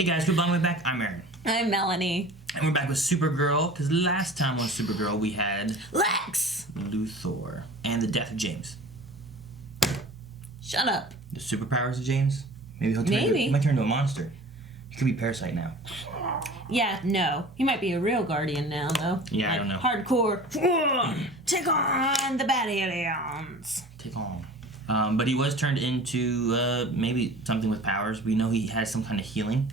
Hey guys, we're back. I'm Aaron. I'm Melanie. And we're back with Supergirl, because last time on Supergirl we had Lex Luthor and the death of James. Shut up. The superpowers of James? Maybe he might turn into a monster. He could be Parasite now. Yeah, no. He might be a real Guardian now, though. Yeah, like, I don't know. Hardcore. Take on the bad aliens. Take on. But he was turned into maybe something with powers. We know he has some kind of healing.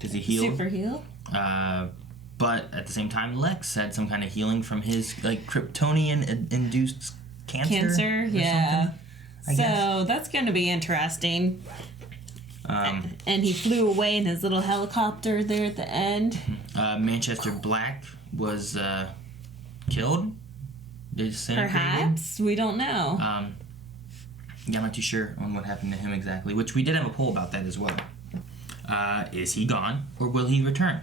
Does he heal? Super heal? But at the same time, Lex had some kind of healing from his like Kryptonian-induced cancer. Yeah. I guess. So that's going to be interesting. And he flew away in his little helicopter there at the end. Manchester Black was killed. Perhaps. We don't know. Yeah, I'm not too sure on what happened to him exactly, which we did have a poll about that as well. Is he gone, or will he return?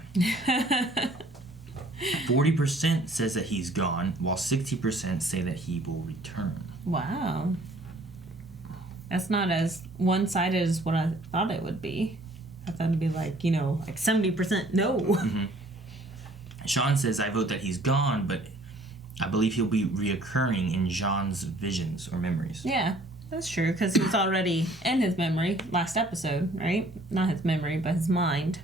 40% says that he's gone, while 60% say that he will return. Wow. That's not as one-sided as what I thought it would be. I thought it'd be like, like 70% no. Mm-hmm. Sean says, I vote that he's gone, but I believe he'll be reoccurring in Jean's visions or memories. Yeah, that's true, because he was already in his memory last episode, right? Not his memory, but his mind.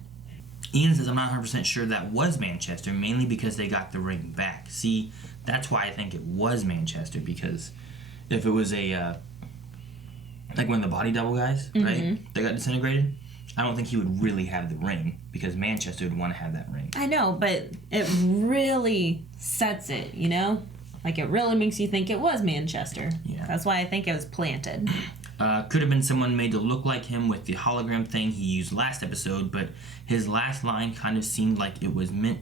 Ian says, I'm not 100% sure that was Manchester, mainly because they got the ring back. See, that's why I think it was Manchester, because if it was like one of the body double guys, right? They got disintegrated. I don't think he would really have the ring, because Manchester would want to have that ring. I know, but it really sets it, Like, it really makes you think it was Manchester. Yeah. That's why I think it was planted. Could have been someone made to look like him with the hologram thing he used last episode, but his last line kind of seemed like it was meant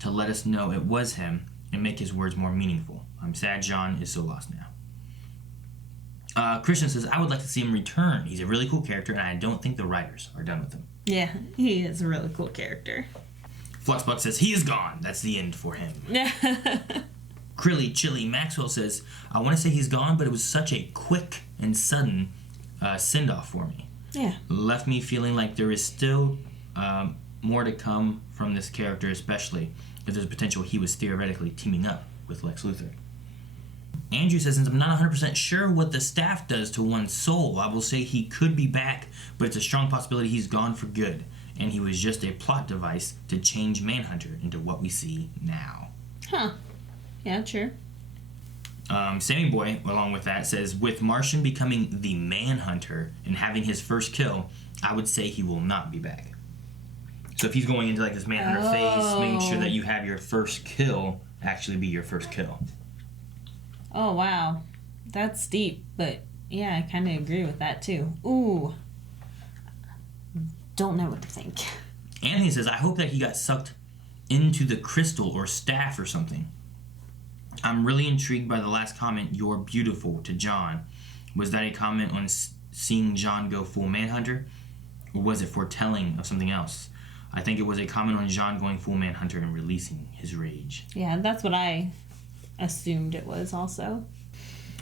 to let us know it was him and make his words more meaningful. I'm sad John is so lost now. Christian says, I would like to see him return. He's a really cool character, and I don't think the writers are done with him. Yeah, he is a really cool character. Fluxbuck says, he is gone. That's the end for him. Krilly Chili Maxwell says, I want to say he's gone, but it was such a quick and sudden send-off for me. Yeah. Left me feeling like there is still more to come from this character, especially if there's potential he was theoretically teaming up with Lex Luthor. Andrew says, since I'm not 100% sure what the staff does to one's soul, I will say he could be back, but it's a strong possibility he's gone for good, and he was just a plot device to change Manhunter into what we see now. Huh. Yeah, true. Sammy Boy, along with that, says, with Martian becoming the Manhunter and having his first kill, I would say he will not be back. So if he's going into like this Manhunter phase, making sure that you have your first kill actually be your first kill. Oh, wow. That's deep, but yeah, I kind of agree with that too. Ooh. Don't know what to think. Anthony says, I hope that he got sucked into the crystal or staff or something. I'm really intrigued by the last comment, you're beautiful, to John. Was that a comment on seeing John go full Manhunter? Or was it foretelling of something else? I think it was a comment on John going full Manhunter and releasing his rage. Yeah, that's what I assumed it was also.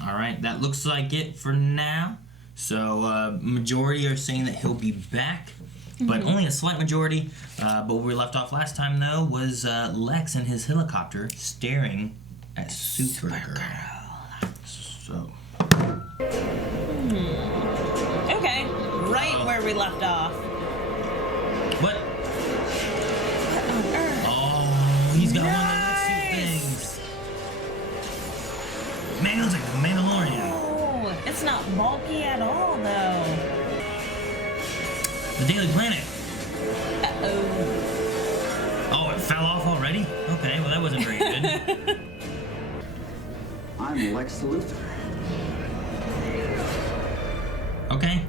Alright, that looks like it for now. So, majority are saying that he'll be back, but only a slight majority. But where we left off last time, though, was Lex in his helicopter staring at Supergirl. So. Okay, right where we left off. What? Oh, he's got one of those things. Man, he looks like the Mandalorian. Oh, it's not bulky at all, though. The Daily Planet. Uh-oh. Oh, it fell off already? Okay, well that wasn't very good. I'm Lex Luthor. Okay.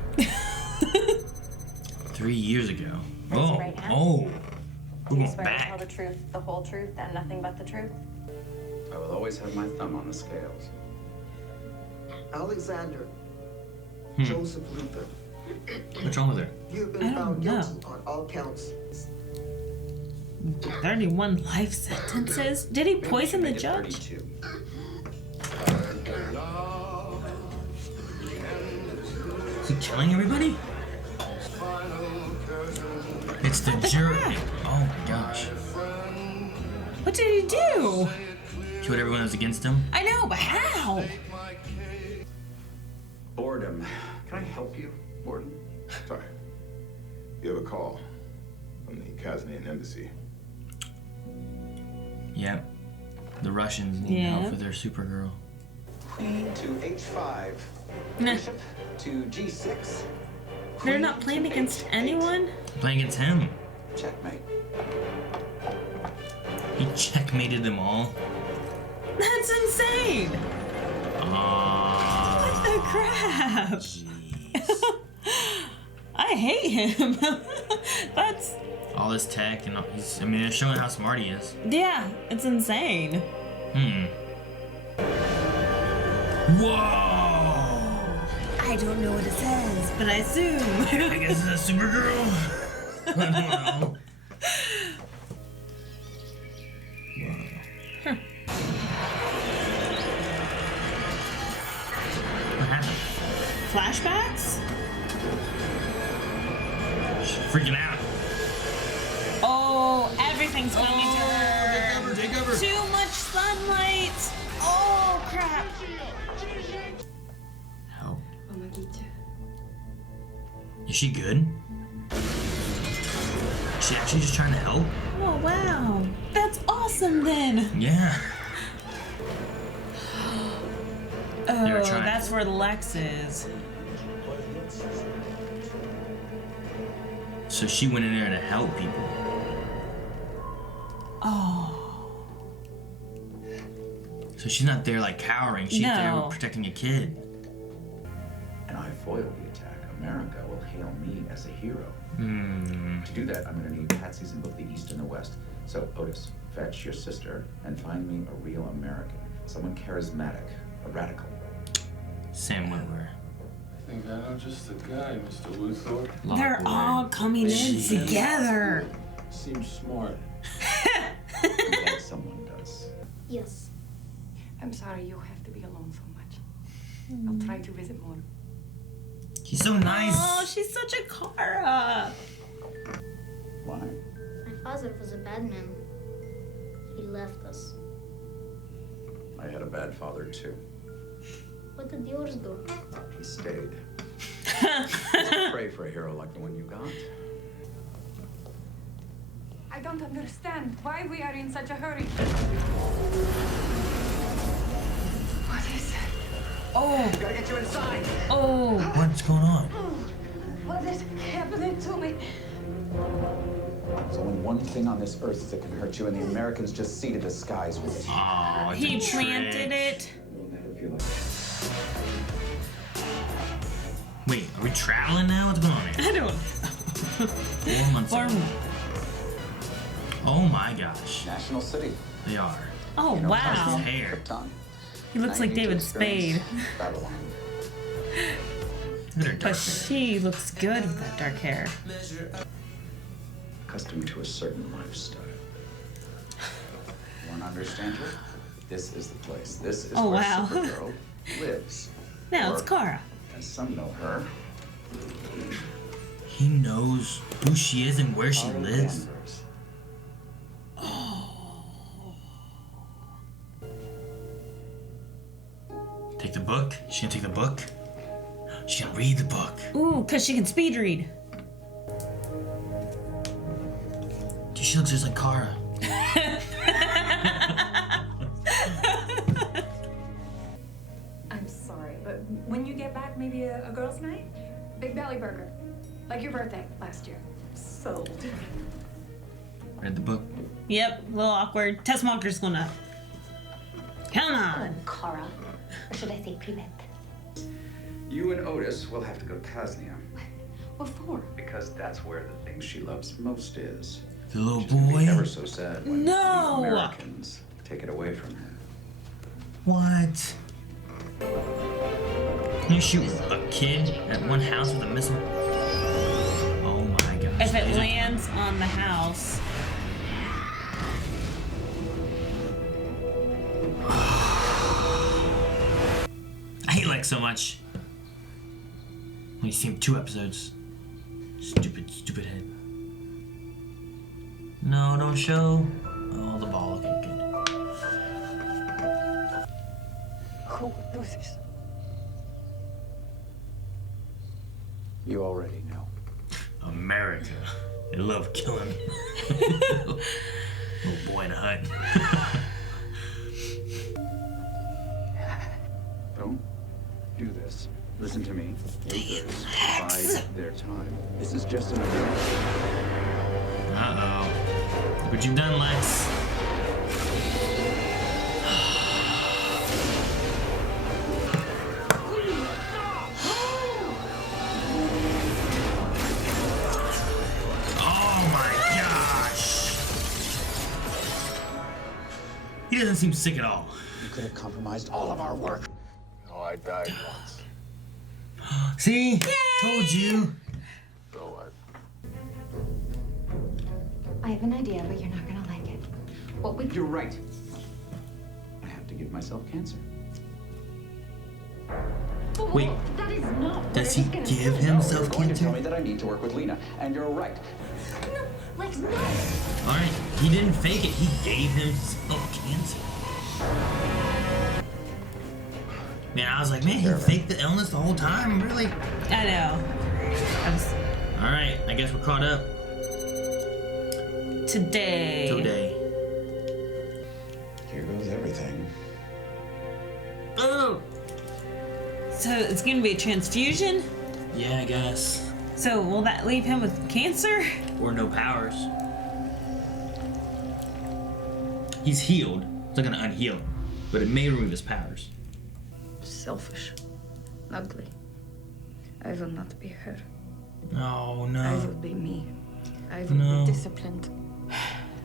3 years ago. Oh, Right now? oh. Do We're you going swear to tell back. the truth, the whole truth, and nothing but the truth? I will always have my thumb on the scales. Alexander Joseph Luthor, What's wrong with her? you have I been don't found know. guilty on all counts. 31 life sentences? Did he poison the judge? 32. Is he killing everybody? It's the jury. Oh my gosh. What did he do? Killed everyone that was against him. I know, but how? Boredom. Can I help you, Borden? Sorry. You have a call from the Kazanian embassy. Yep. The Russians need help for their Supergirl. Queen to H5. Nah. Bishop to G6. They're not playing against anyone? Playing against him. Checkmate. He checkmated them all. That's insane! What the crap? Jeez. I hate him. That's... All this tech and all, I mean, it's showing how smart he is. Yeah, it's insane. Whoa! I don't know what it says, but I assume. I guess it's a Supergirl. I don't know. What happened? Flashbacks? She's freaking out. Oh, everything's coming to her. Take cover. Too much sunlight. Oh, crap. Help. Is she good? Is she actually just trying to help? Oh, wow. That's awesome then. Yeah. Oh, trying. that's where Lex is. So she went in there to help people. Oh. So she's not there like cowering. She's there No. protecting a kid. And I foil the attack. America will hail me as a hero. To do that, I'm going to need patsies in both the East and the West. So, Otis, fetch your sister and find me a real American. Someone charismatic, a radical. Sam Witwer. I think I know just the guy, Mr. Luthor. They're all coming in together. Seems smart. I'm glad someone does. Yes. I'm sorry you have to be alone so much. I'll try to visit more. He's so nice. Oh, she's such a Kara. Why? My father was a bad man. He left us. I had a bad father, too. What did yours do? He stayed. Pray for a hero like the one you got. I don't understand why we are in such a hurry. What is it? Oh. Gotta get you inside. Oh. What's going on? What is happening to me? There's only one thing on this earth that can hurt you, and the Americans just seeded the skies with it. Oh, it's He a planted trick. it. You'll never feel like Wait, are we traveling now? What's going on here? I don't. 4 months Or, ago. Oh my gosh. National City. They are. oh, You know, wow. His hair. Krypton. He looks Now like you need to David Spade. experience Babylon. Look at her dark But hair. she looks good with that dark hair. Accustomed to a certain lifestyle. You want to understand her? This is the place. This is Oh, where wow. Supergirl lives. Now it's Or, Kara. as some know her, He knows who she is and where she Kara lives. Danvers. Take the book. She gonna take the book? She gonna read the book. Ooh, because she can speed read. Dude, she looks just like Kara. I'm sorry, but when you get back, maybe a girls' night? Big belly burger. Like your birthday last year. Sold. Read the book. Yep, a little awkward. Tess Walker's gonna. Come on. Kara. Or should I say Privet? You and Otis will have to go to Kaznia, What for? because that's where the thing she loves most is. The little She's gonna be ever boy. so sad when No. the Americans take it away from her. What? Can you shoot a kid at one house with a missile? Oh my gosh. If it These are- lands on the house. I hate Lex so much. When you see him 2 episodes. Stupid head. No, don't show. Oh, the ball. Okay, good. Who would do this? You already know. America. They love killing. Little boy in a hut. Don't do this. Listen to me. Luthors bide their time. This is just another. Uh-oh. Look what you've done, Lex. Oh my gosh. He doesn't seem sick at all. You could have compromised all of our work. No, I died once. See? Told you. So what? I have an idea, but you're not gonna like it. What would You're right. I have to give myself cancer. Wait. That is not. Does he give You're himself going to tell me cancer? that I need to work with Lena, and you're right. No, Lex, no. Alright, he didn't fake it. He gave himself cancer. Man, I was like, man, he faked the illness the whole time? Really? I know. Alright, I guess we're caught up. Today. Here goes everything. Oh! So it's gonna be a transfusion? Yeah, I guess. So will that leave him with cancer? Or no powers. He's healed. It's not gonna unheal him. But it may remove his powers. Selfish. Ugly. I will not be her. Oh, I no. will be me. I will No. be disciplined.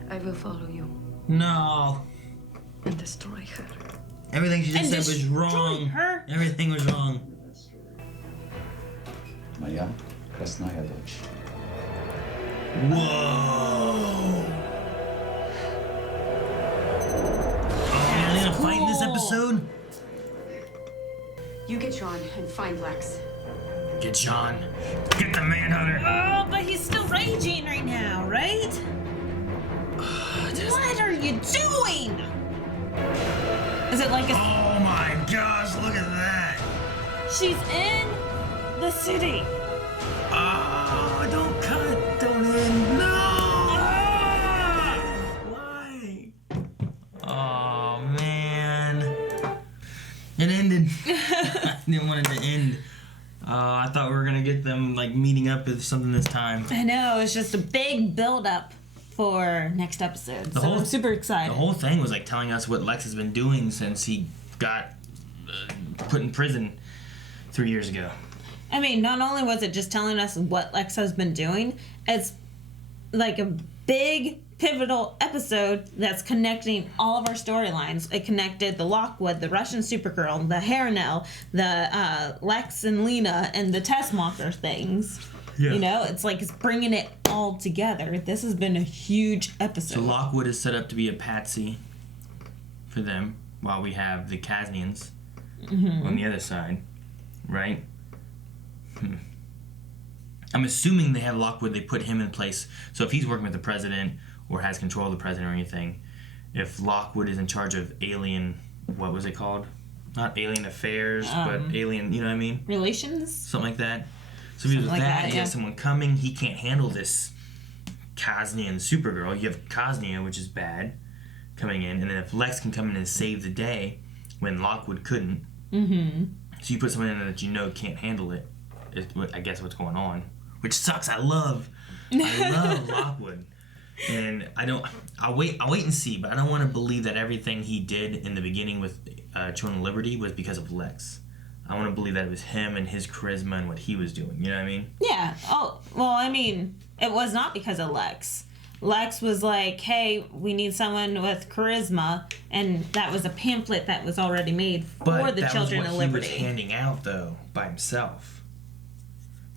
I will follow you No. and destroy her. Everything she just And said was destroy wrong. her? Everything was wrong. Moja krasnaya dочь. Whoa. Oh, man, they're gonna fight in this Cool. episode? You get Sean and find Lex. Get John. Get the manhunter. Oh, but he's still raging right now, right? What are you doing? Is it like a... Oh my gosh, look at that. She's in the city. Oh, don't cut. Don't end. No. Ah! Why? Oh, man. It ended. I didn't want it to end. I thought we were going to get them, like, meeting up with something this time. I know, it's just a big build-up for next episode. So I'm super excited. The whole thing was, like, telling us what Lex has been doing since he got put in prison 3 years ago. I mean, not only was it just telling us what Lex has been doing, it's like a big pivotal episode that's connecting all of our storylines. It connected the Lockwood, the Russian Supergirl, the Harnell, the Lex and Lena, and the Tessmacher things. Yeah. You know, it's like it's bringing it all together. This has been a huge episode. So Lockwood is set up to be a patsy for them, while we have the Kasnians on the other side, right? I'm assuming they have Lockwood, they put him in place. So if he's working with the president or has control of the president or anything, if Lockwood is in charge of alien, what was it called? Not alien affairs, but alien, you know what I mean? Relations? Something like that. So if he was Something like that, that, he yeah. has someone coming, he can't handle this Kasnian Supergirl. You have Kosnia, which is bad, coming in, and then if Lex can come in and save the day when Lockwood couldn't, so you put someone in there that you know can't handle it, is I guess what's going on. Which sucks. I love Lockwood. And I'll wait and see, but I don't want to believe that everything he did in the beginning with Children of Liberty was because of Lex. I want to believe that it was him and his charisma and what he was doing. You know what I mean? Yeah. Oh, well, I mean, it was not because of Lex. Lex was like, hey, we need someone with charisma, and that was a pamphlet that was already made for the Children of Liberty. He was handing out, though, by himself.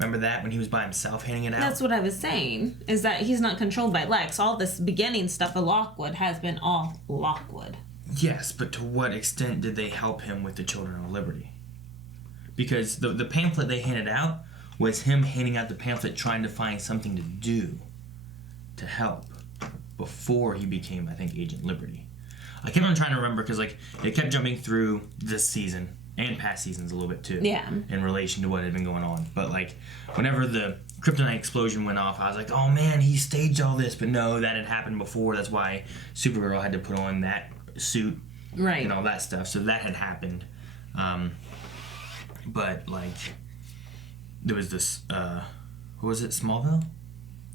Remember that, when he was by himself handing it out? That's what I was saying, is that he's not controlled by Lex. All this beginning stuff of Lockwood has been all Lockwood. Yes, but to what extent did they help him with the Children of Liberty? Because the pamphlet they handed out was him handing out the pamphlet trying to find something to do to help. before he became, I think, Agent Liberty. I kept on trying to remember because like it kept jumping through this season and past seasons a little bit too. Yeah. In relation to what had been going on, but like whenever the kryptonite explosion went off, I was like, oh man, he staged all this, but no, that had happened before. That's why Supergirl had to put on that suit, right, and all that stuff. So that had happened. But like there was this what was it, Smallville?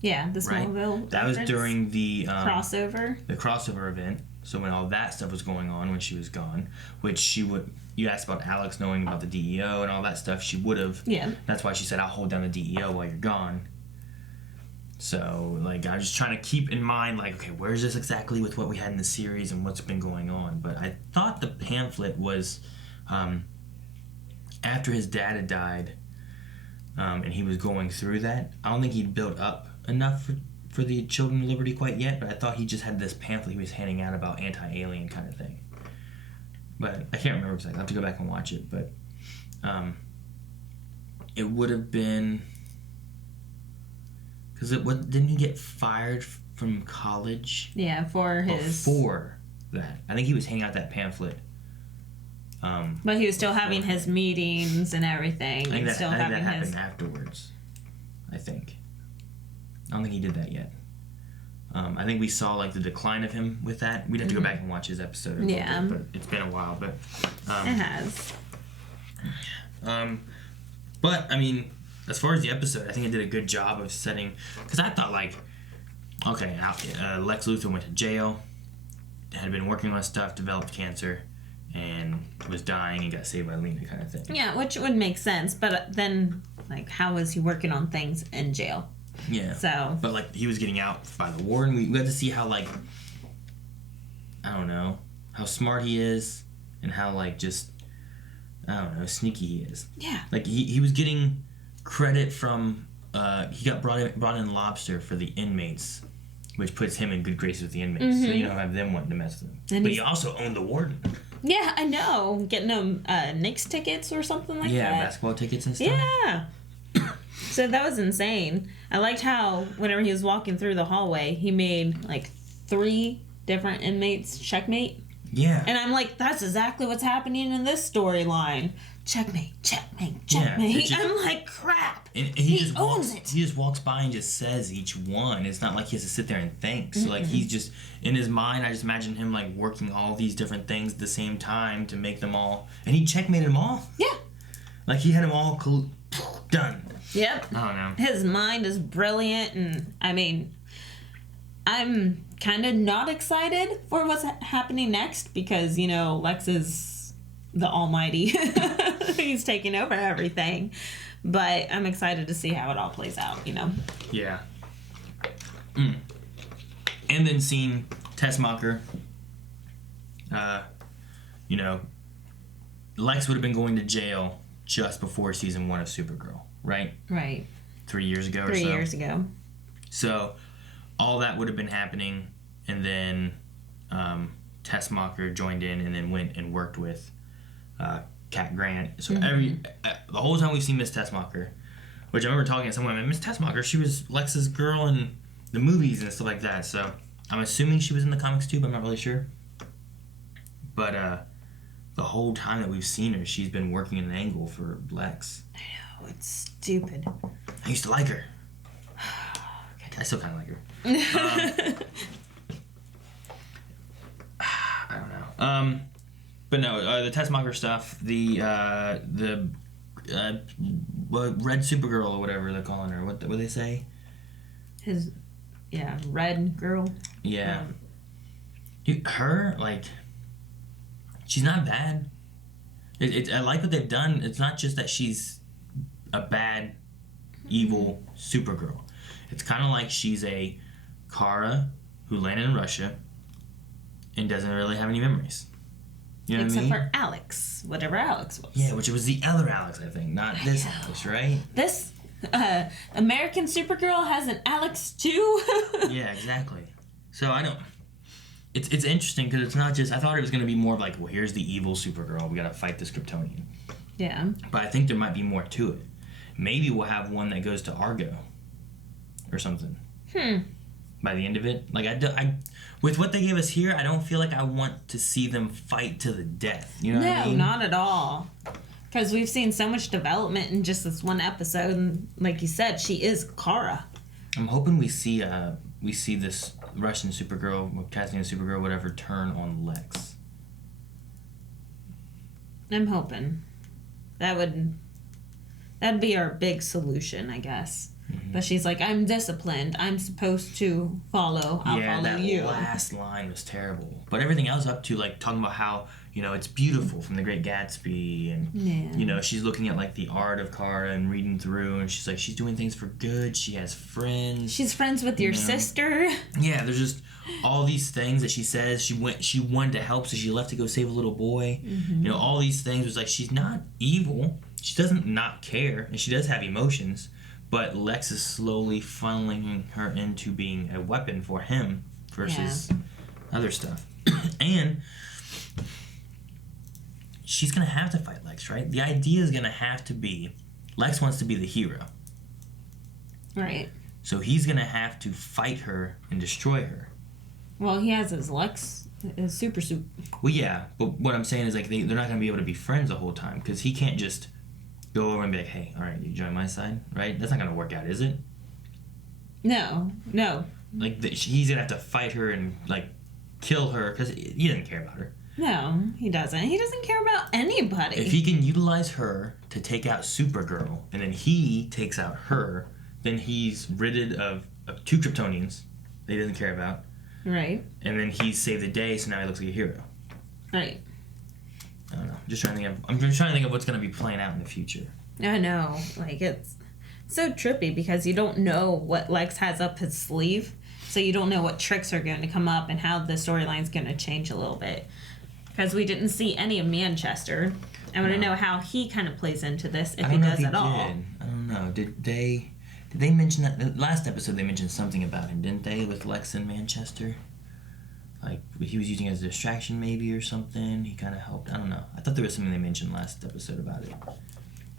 Yeah, the Smallville. Right? That was during the crossover. The crossover event. So when all that stuff was going on when she was gone, which she would, you asked about Alex knowing about the DEO and all that stuff, she would have. Yeah. That's why she said, I'll hold down the DEO while you're gone. So, like, I was just trying to keep in mind, like, okay, where's this exactly with what we had in the series and what's been going on? But I thought the pamphlet was after his dad had died and he was going through that. I don't think he'd built up enough for the Children of Liberty quite yet, but I thought he just had this pamphlet he was handing out about anti-alien kind of thing. But I can't remember exactly. I'll have to go back and watch it. But it would have been... Because didn't he get fired from college? Yeah, for his... Before that. I think he was handing out that pamphlet. But he was still having his meetings and everything. I think that happened his... afterwards. I think. I don't think he did that yet. I think we saw like the decline of him with that. We'd have to go back and watch his episode. Yeah. Bit, but it's been a while. But it has. But I mean, as far as the episode, I think it did a good job of setting. Because I thought like, okay, Lex Luthor went to jail, had been working on stuff, developed cancer, and was dying and got saved by Lena, kind of thing. Yeah, which would make sense. But then, like, how was he working on things in jail? Yeah. So. But like he was getting out by the warden. We got to see how like, I don't know, how smart he is and how like just, I don't know, sneaky he is. Yeah. Like he was getting credit from he got brought in Lobster for the inmates, which puts him in good graces with the inmates. So you don't have them wanting to mess with him. And but he also owned the warden. Yeah, I know. Getting them Knicks tickets or something like that. Yeah, basketball tickets and stuff. Yeah. So that was insane. I liked how whenever he was walking through the hallway, he made like 3 different inmates checkmate. Yeah. And I'm like, that's exactly what's happening in this storyline. Checkmate, checkmate, checkmate. Yeah, I'm like, crap. And he just owns it. He just walks by and just says each one. It's not like he has to sit there and think. So like he's just in his mind. I just imagine him like working all these different things at the same time to make them all. And he checkmated them all. Yeah. Like he had them all done. Yep. I don't know. His mind is brilliant, and I mean, I'm kind of not excited for what's happening next because, you know, Lex is the almighty. He's taking over everything. But I'm excited to see how it all plays out, you know? Yeah. And then seeing Tessmacher, you know, Lex would have been going to jail just before season 1 of Supergirl, right? Right. 3 years ago or so. 3 years ago. So all that would have been happening, and then Tessmacher joined in and then went and worked with Cat Grant. So the whole time we've seen Miss Tessmacher, which I remember talking to someone, Miss Tessmacher, she was Lex's girl in the movies and stuff like that. So I'm assuming she was in the comics too, but I'm not really sure. But the whole time that we've seen her, she's been working an angle for Lex. I know, it's stupid. I used to like her. I still kind of like her. I don't know. But no, the Tessmacher stuff, the Red Supergirl or whatever they're calling her. What they say? Red girl. Yeah. Her, like, she's not bad. I like what they've done. It's not just that she's a bad, evil Supergirl. It's kind of like she's a Kara who landed in Russia and doesn't really have any memories. You know what I mean? Except for Alex, whatever Alex was. Yeah, which was the other Alex, I think, not this Alex, right? This American Supergirl has an Alex too. Yeah, exactly. So I don't. It's interesting because it's not just. I thought it was going to be more of like, well, here's the evil Supergirl. We got to fight this Kryptonian. Yeah. But I think there might be more to it. Maybe we'll have one that goes to Argo or something. by the end of it. Like, with what they gave us here, I don't feel like I want to see them fight to the death. You know what I mean? No, not at all. Because we've seen so much development in just this one episode, and like you said, she is Kara. I'm hoping we see this Russian Supergirl, Cassian Supergirl, whatever, turn on Lex. I'm hoping. That'd be our big solution, I guess. Mm-hmm. But she's like, I'm disciplined. I'm supposed to follow. I'll follow you. Yeah, that last line was terrible. But everything else up to, like, talking about how, you know, it's beautiful from The Great Gatsby. And, you know, she's looking at, like, the art of Kara and reading through. And she's like, she's doing things for good. She has friends. She's friends with your sister. Yeah, there's just all these things that she says. She wanted to help, so she left to go save a little boy. Mm-hmm. You know, all these things. Was like, she's not evil. She doesn't not care. And she does have emotions. But Lex is slowly funneling her into being a weapon for him versus other stuff. And she's going to have to fight Lex, right? The idea is going to have to be Lex wants to be the hero. Right. So he's going to have to fight her and destroy her. Well, he has his super suit. Well, yeah. But what I'm saying is, like, they're not going to be able to be friends the whole time because he can't just go over and be like, hey, all right, you join my side, right? That's not going to work out, is it? No. Like, he's going to have to fight her and, like, kill her because he doesn't care about her. No, he doesn't. He doesn't care about anybody. If he can utilize her to take out Supergirl and then he takes out her, then he's ridded of 2 Kryptonians that he doesn't care about. Right. And then he's saved the day, so now he looks like a hero. Right. I don't know. I'm just trying to think of what's going to be playing out in the future. I know. Like, it's so trippy because you don't know what Lex has up his sleeve. So you don't know what tricks are going to come up and how the storyline's going to change a little bit. Because we didn't see any of Manchester. I want to know how he kind of plays into this, if he does at all. I don't know. Did they mention that? The last episode they mentioned something about him, didn't they, with Lex in Manchester? Like, he was using it as a distraction maybe or something. He kind of helped. I don't know. I thought there was something they mentioned last episode about it.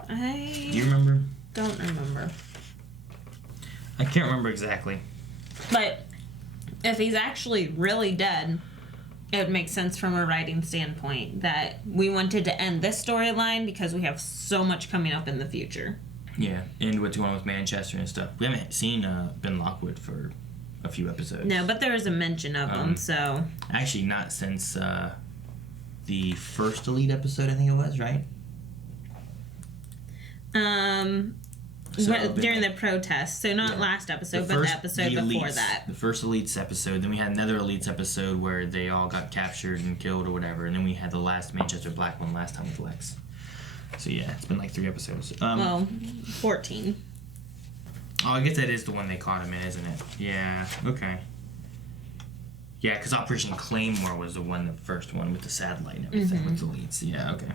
Do you remember? Don't remember. I can't remember exactly. But if he's actually really dead, it would make sense from a writing standpoint that we wanted to end this storyline because we have so much coming up in the future. Yeah, and what's going on with Manchester and stuff. We haven't seen Ben Lockwood for a few episodes. No, but there was a mention of him, so... Actually, not since the first Elite episode, I think it was, right? During the protest. So not last episode, but the episode before that. The first Elites episode. Then we had another Elites episode where they all got captured and killed or whatever. And then we had the last Manchester Black one last time with Lex. So yeah, it's been like 3 episodes. 14. Oh, I guess that is the one they caught him in, isn't it? Yeah, okay. Yeah, because Operation Claymore was the first one with the satellite and everything with the Elites. Yeah, okay.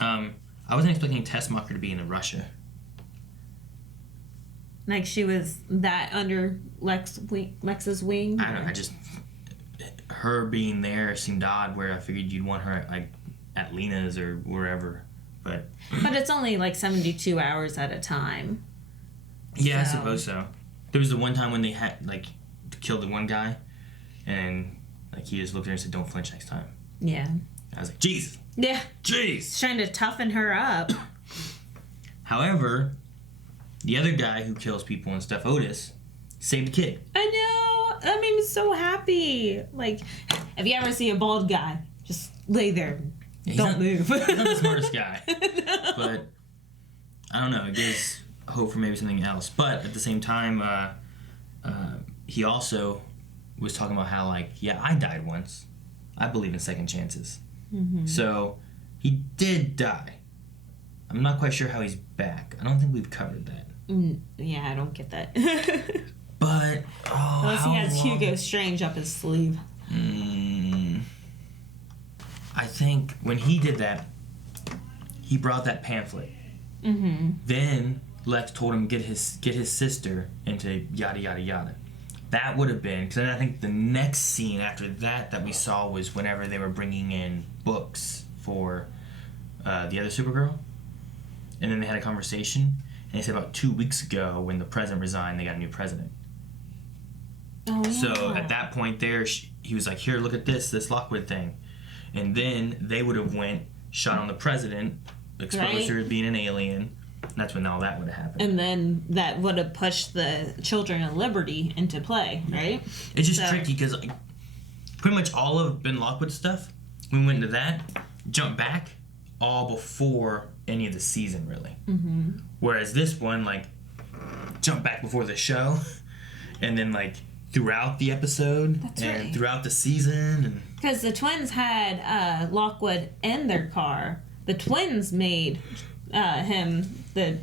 I wasn't expecting Tessmacher to be in Russia. Like she was that under Lex's wing? I don't know. Her being there seemed odd where I figured you'd want her like at Lena's or wherever. But it's only like 72 hours at a time. Yeah, so. I suppose so. There was the one time when they had like killed the one guy and like he just looked at her and said, "Don't flinch next time." Yeah. I was like, Jesus. Yeah. Jeez. He's trying to toughen her up. However, the other guy who kills people and stuff, Otis, saved a kid. I know. That made me so happy. Like, if you ever see a bald guy, just lay there. Yeah, don't move. He's not the smartest guy. No. But, I don't know. It gives hope for maybe something else. But, at the same time, he also was talking about how, like, yeah, I died once. I believe in second chances. Mm-hmm. So, he did die. I'm not quite sure how he's back. I don't think we've covered that. Yeah, I don't get that. But, unless he has Hugo Strange up his sleeve. I think when he did that, he brought that pamphlet. Mm-hmm. Then Lex told him get his sister into yada yada yada. That would have been, because I think the next scene after that we saw was whenever they were bringing in books for the other Supergirl. And then they had a conversation, and they said about 2 weeks ago when the president resigned, they got a new president. Oh, yeah. So at that point there, he was like, here, look at this Lockwood thing. And then they would have went, shot on the president, exposed her as being an alien. And that's when all that would have happened. And then that would have pushed the Children of Liberty into play, right? It's just tricky because pretty much all of Ben Lockwood's stuff, we went into that, jump back, all before any of the season, really. Mm-hmm. Whereas this one, like, jump back before the show, and then, like, throughout the episode, throughout the season. Because the twins had Lockwood in their car. The twins made him the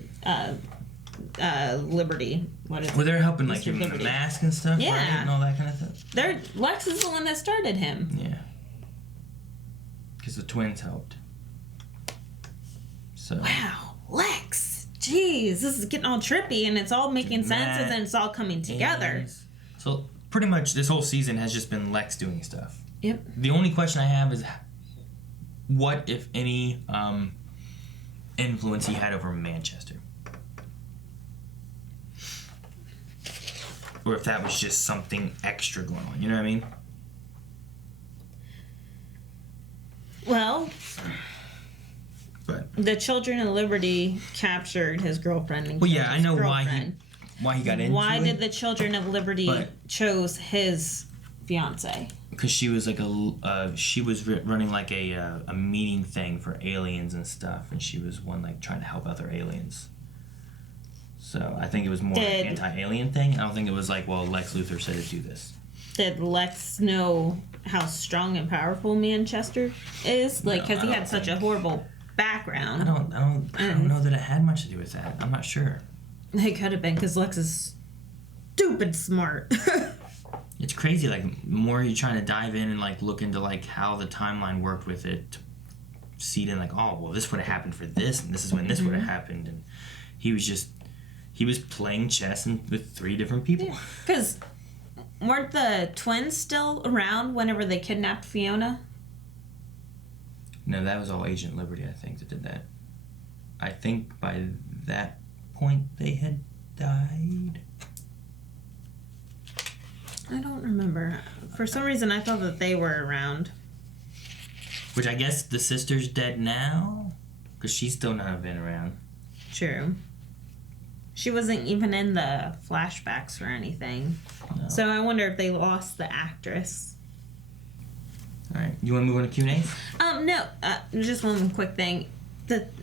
Liberty. What is it? Well, they're helping, like, Mr. give him the Liberty. mask and stuff, Yeah. right? And all that kind of stuff. Lex is the one that started him. Yeah. Because the twins helped. So. Wow, Lex. Jeez, this is getting all trippy, and it's all making sense, and then it's all coming together. So pretty much this whole season has just been Lex doing stuff. Yep. The only question I have is, what, if any, influence he had over Manchester? Or if that was just something extra going on, you know what I mean? Well, but the Children of Liberty captured his girlfriend. And well, yeah, killed I his know girlfriend. why he got into Why it. did the Children of Liberty chose his fiance? Because she was like she was running like a meeting thing for aliens and stuff, and she was one like trying to help other aliens. So I think it was more an anti-alien thing. I don't think it was like, well, Lex Luthor said to do this. Did Lex know how strong and powerful Manchester is? Like, because he had such a horrible background. I don't know that it had much to do with that. I'm not sure. It could have been because Lex is stupid smart. It's crazy. Like, the more you're trying to dive in and like look into like how the timeline worked with it, to see it in like, oh, well, this would have happened for this, and this is when this would have happened, and he was playing chess with 3 different people. Because weren't the twins still around whenever they kidnapped Fiona? No, that was all Agent Liberty, I think, that did that. I think by that point they had died. I don't remember. For some reason, I thought that they were around. Which I guess the sister's dead now? Because she's still not been around. True. She wasn't even in the flashbacks or anything. No. So I wonder if they lost the actress. All right. You want to move on to Q&A? No. Just one quick thing.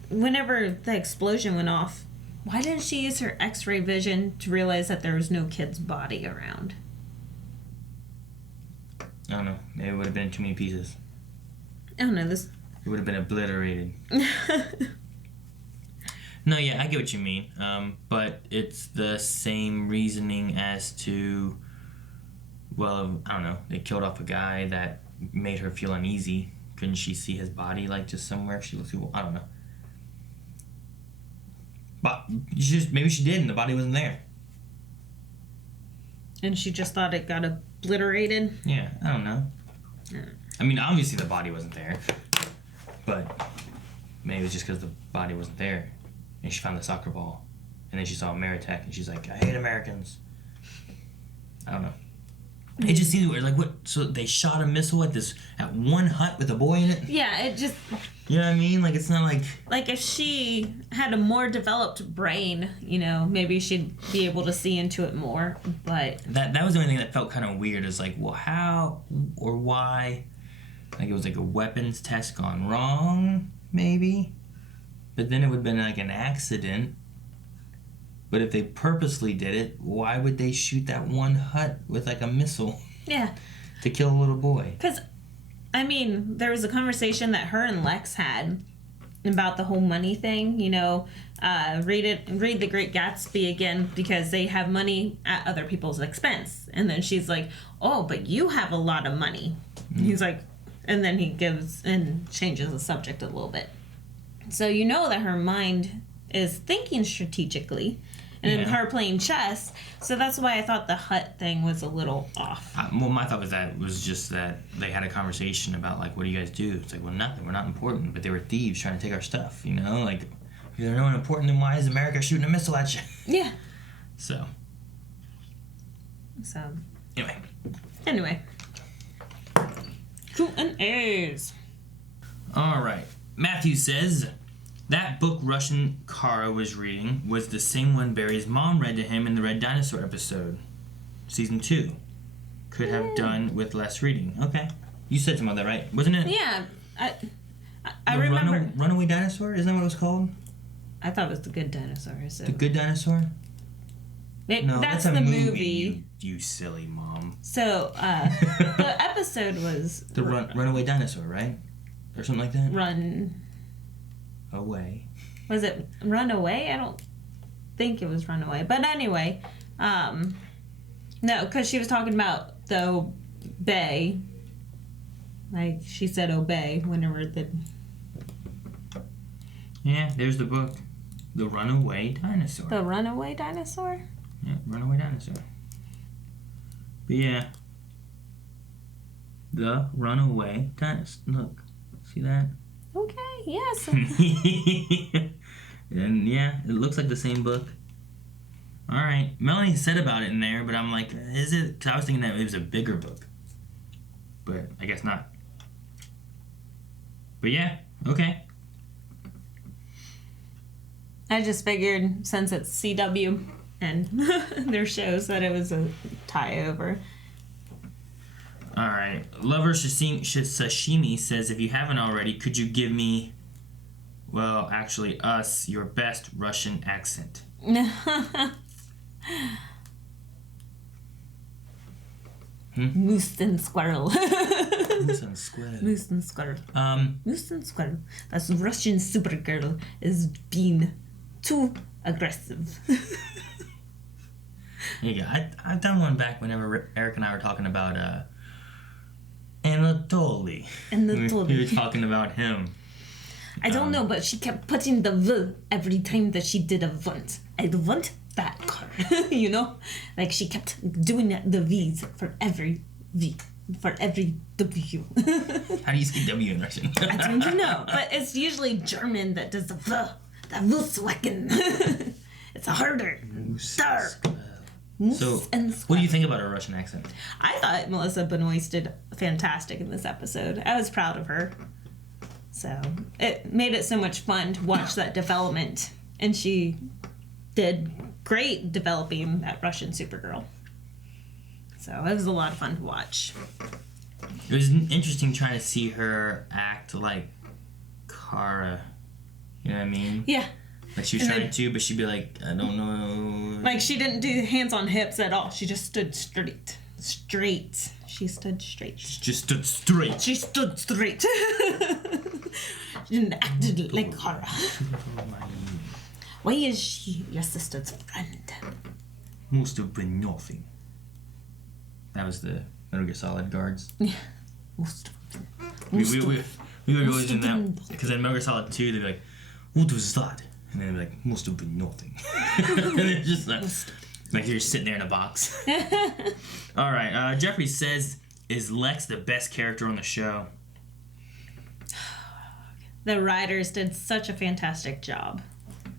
Whenever the explosion went off, why didn't she use her X-ray vision to realize that there was no kid's body around? I don't know. Maybe it would have been too many pieces. I don't know. It would have been obliterated. No, yeah, I get what you mean. But it's the same reasoning as to, well, I don't know. They killed off a guy that made her feel uneasy. Couldn't she see his body, like, just somewhere? She looked through, I don't know. But maybe she did, and the body wasn't there. And she just thought it got obliterated? Yeah, I don't know. I mean, obviously the body wasn't there. But maybe it was just because the body wasn't there. And she found the soccer ball. And then she saw Marietta, and she's like, I hate Americans. I don't know. It just seems weird. Like, what? So they shot a missile at one hut with a boy in it? Yeah, it just... You know what I mean? Like, it's not like... Like, if she had a more developed brain, you know, maybe she'd be able to see into it more, but... That was the only thing that felt kind of weird. Is like, well, how or why? Like, it was like a weapons test gone wrong, maybe? But then it would have been like an accident. But if they purposely did it, why would they shoot that one hut with like a missile? Yeah. To kill a little boy? Because, I mean, there was a conversation that her and Lex had about the whole money thing. You know, read The Great Gatsby again because they have money at other people's expense. And then she's like, oh, but you have a lot of money. He's like, and then he gives and changes the subject a little bit. So you know that her mind is thinking strategically and her playing chess. So that's why I thought the hut thing was a little off. Well, my thought was just that they had a conversation about, like, what do you guys do? It's like, well, nothing. We're not important. But they were thieves trying to take our stuff, you know? Like, if they're not important, then why is America shooting a missile at you? Yeah. So, Anyway. Q&As. All right. Matthew says, that book Russian Kara was reading was the same one Barry's mom read to him in the Red Dinosaur episode. Season 2. Could have done with less reading. Okay. You said some of that, right? Wasn't it? Yeah. I remember. Runaway Dinosaur? Isn't that what it was called? I thought it was The Good Dinosaur. So. The Good Dinosaur? No, that's a the movie. You silly mom. So, the episode was... The Runaway Dinosaur, right? Or something like that? Run... Away. Was it Runaway? I don't think it was Runaway. But anyway, no, because she was talking about the obey. Like, she said obey whenever the... Yeah, there's the book. The Runaway Dinosaur. The Runaway Dinosaur? Yeah, Runaway Dinosaur. But yeah. The Runaway Dinosaur. Look. See that? Okay, yes. And yeah, it looks like the same book. Alright. Melanie said about it in there, but I'm like, is it? Because I was thinking that it was a bigger book. But I guess not. But yeah, okay. I just figured since it's CW and their shows that it was a tie over. Alright. Lover Sashimi says, if you haven't already, could you give me, well, actually us, your best Russian accent? Moose and squirrel. Moose and squirrel. Moose and squirrel. Moose and squirrel. That's Russian Supergirl is being too aggressive. There you go. I've done one back whenever Eric and I were talking about Anatoly. We were talking about him. I don't know, but she kept putting the V every time that she did a want. I want that car. You know? Like she kept doing the V's for every V. For every W. How do you say W in Russian? I don't know, but it's usually German that does the V. The Volkswagen. It's harder. Dar. So, what do you think about her Russian accent? I thought Melissa Benoist did fantastic in this episode. I was proud of her. So, it made it so much fun to watch that development. And she did great developing that Russian Supergirl. So, it was a lot of fun to watch. It was interesting trying to see her act like Kara. You know what I mean? Yeah. Like she was trying to, but she'd be like, I don't know. Like she didn't do hands on hips at all. She just stood straight. Straight. She stood straight. She just stood straight. She stood straight. She acted like Kara. Why is she your sister's friend? Must have been nothing. That was the Metal Gear Solid guards. Yeah. Most of them. We were always in that. Because in Metal Gear Solid 2, they'd be like, what was that? And then they'd be like, must have been nothing. And it's just like you're sitting there in a box. Alright, Jeffrey says, is Lex the best character on the show? The writers did such a fantastic job